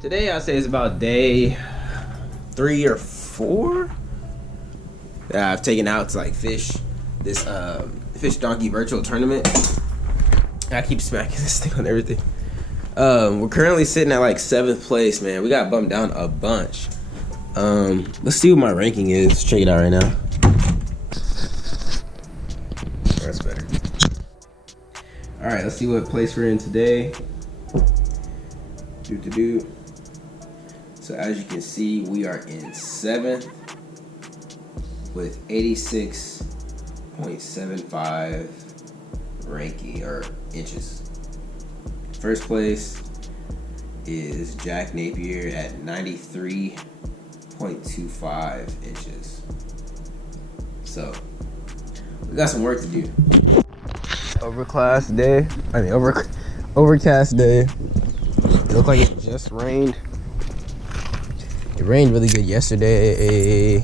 Today I'd say it's about day 3 or 4 that I've taken out to like fish this fish donkey virtual tournament. I keep smacking this thing on everything. We're currently sitting at like 7th place, man. We got bumped down a bunch. Let's see what my ranking is. Check it out right now. That's better. All right, let's see what place we're in today. So as you can see, we are in 7th with 86.75 ranking or inches. First place is Jack Napier at 93.25 inches. So we got some work to do. Overcast day. It looked like it just rained. It rained really good yesterday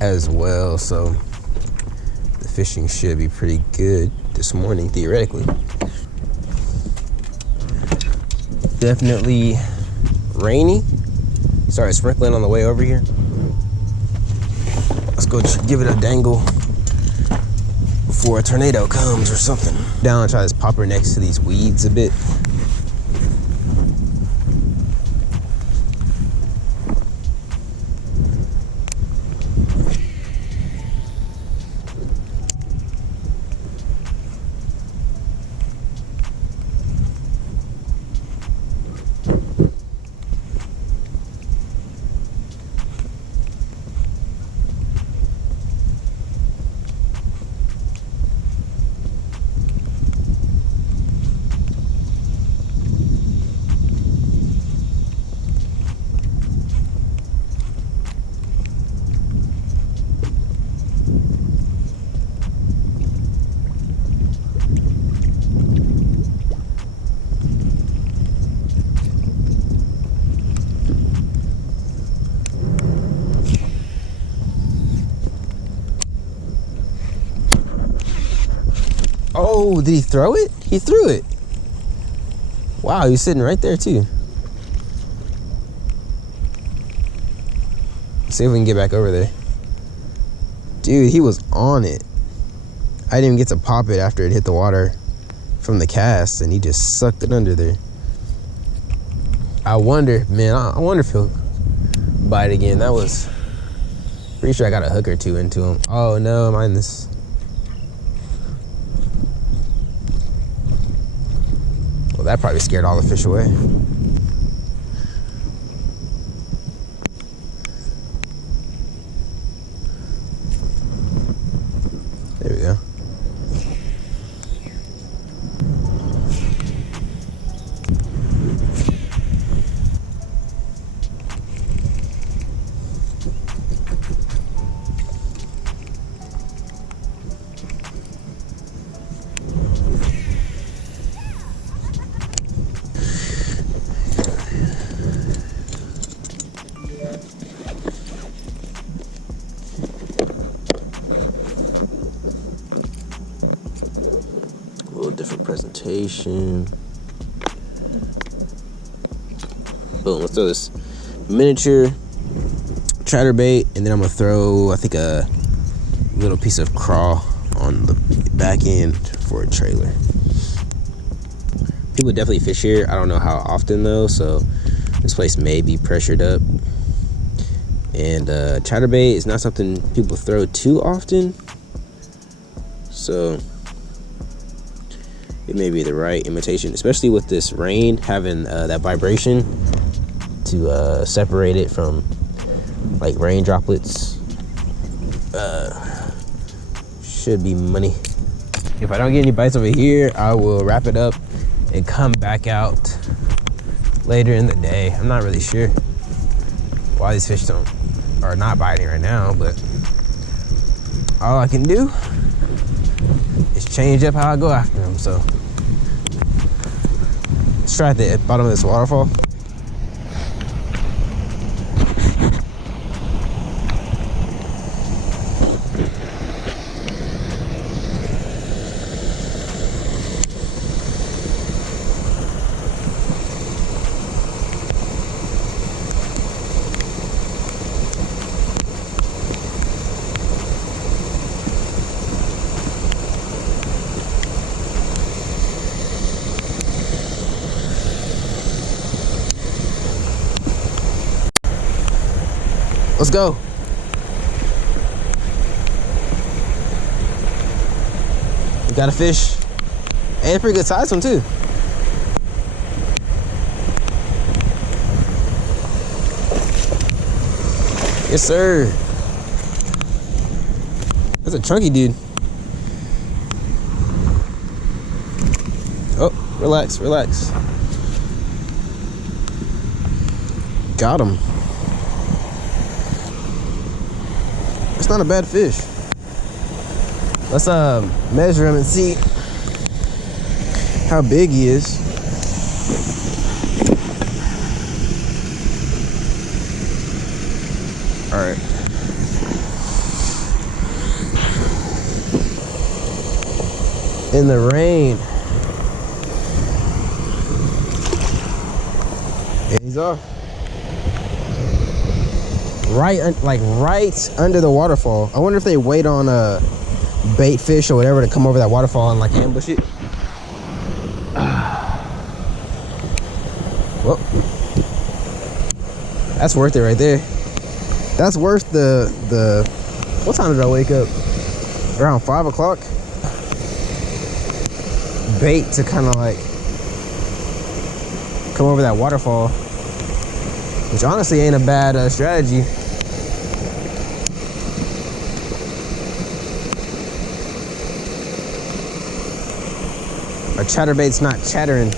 as well, so the fishing should be pretty good this morning, theoretically. Definitely rainy. Started sprinkling on the way over here. Let's go give it a dangle before a tornado comes or something. Down and try this popper next to these weeds a bit. Oh, did he throw it? He threw it. Wow, he was sitting right there too. Let's see if we can get back over there. Dude, he was on it. I didn't even get to pop it after it hit the water from the cast, and he just sucked it under there. I wonder, man, I wonder if he'll bite again. That was, pretty sure I got a hook or two into him. Oh no, am I in this? Well, that probably scared all the fish away. There we go. Different presentation. Boom, let's throw this miniature chatterbait, and then I'm gonna throw, I think, a little piece of craw on the back end for a trailer. People definitely fish here. I don't know how often though, so this place may be pressured up. And chatterbait is not something people throw too often, so it may be the right imitation, especially with this rain having that vibration to separate it from like rain droplets. Should be money. If I don't get any bites over here, I will wrap it up and come back out later in the day. I'm not really sure why these fish are not biting right now, but all I can do is change up how I go after them. So let's try at the bottom of this waterfall. Let's go. We got a fish. And a pretty good size one too. Yes, sir. That's a chunky dude. Oh, relax, relax. Got him. It's not a bad fish. Let's measure him and see how big he is. All right. In the rain. And he's off. Right under the waterfall. I wonder if they wait on bait fish or whatever to come over that waterfall and like ambush it. Well, that's worth it right there. That's worth the what time did I wake up? Around 5 o'clock. Bait to kind of like come over that waterfall, which honestly ain't a bad strategy. Our chatterbait's not chattering.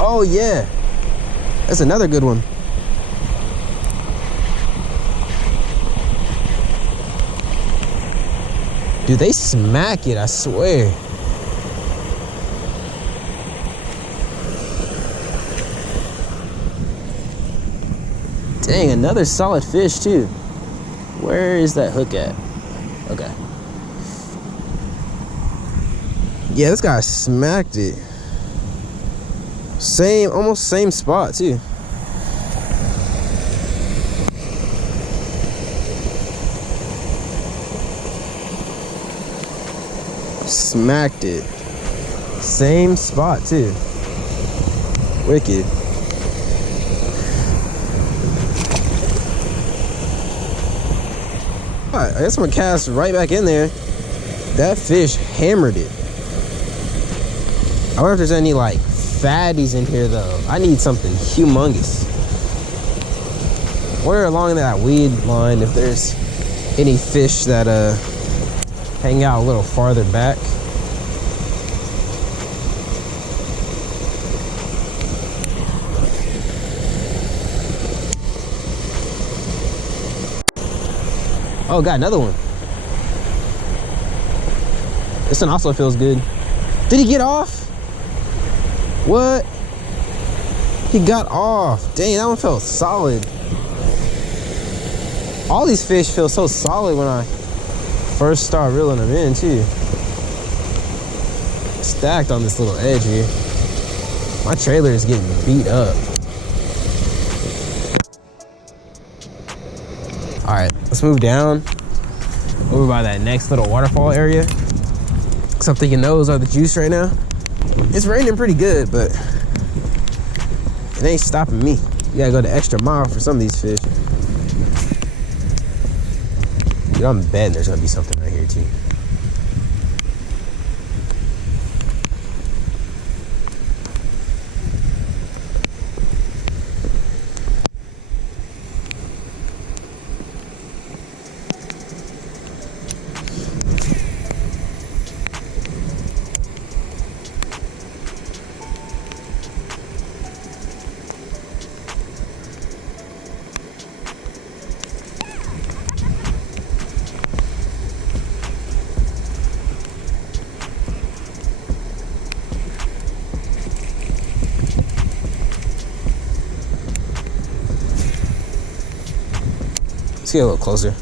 Oh yeah, that's another good one. Dude, they smack it, I swear. Dang, another solid fish too. Where is that hook at? Okay. Yeah, this guy smacked it. Almost same spot too. Smacked it. Same spot too. Wicked. Alright, I guess I'm gonna cast right back in there. That fish hammered it. I wonder if there's any like fatties in here though. I need something humongous. I wonder along that weed line if there's any fish that hang out a little farther back. Oh, got another one. This one also feels good. Did he get off? What? He got off. Dang, that one felt solid. All these fish feel so solid when I first start reeling them in too. Stacked on this little edge here. My trailer is getting beat up. All right, let's move down over by that next little waterfall area. Cause I'm thinking those are the juice right now. It's raining pretty good, but it ain't stopping me. You gotta go the extra mile for some of these fish. Dude, I'm betting there's gonna be something right here too. Let's get a little closer.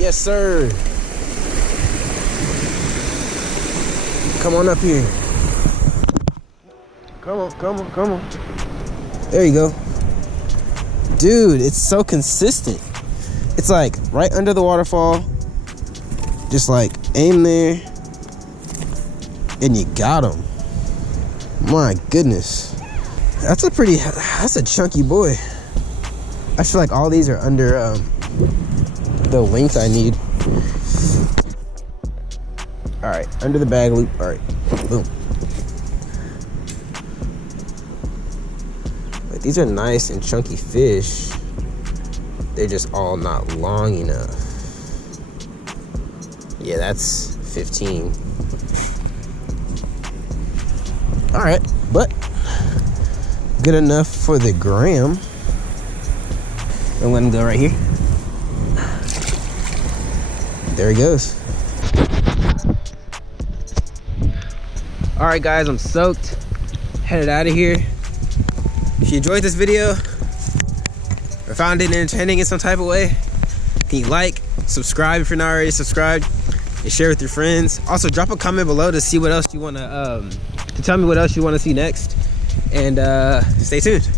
Yes, sir. Come on up here. Come on, come on, come on. There you go. Dude, it's so consistent. It's like right under the waterfall. Just like aim there. And you got him. My goodness. That's a chunky boy. I feel like all these are under the length I need. All right, under the bag loop. All right, boom. Like, these are nice and chunky fish. They're just all not long enough. Yeah, that's 15. All right, but good enough for the gram. I'm letting him go right here. There he goes. All right, guys, I'm soaked. Headed out of here. If you enjoyed this video or found it entertaining in some type of way, can you like, subscribe if you're not already subscribed, and share with your friends. Also, drop a comment below to see what else you want to tell me what else you want to see next, and stay tuned.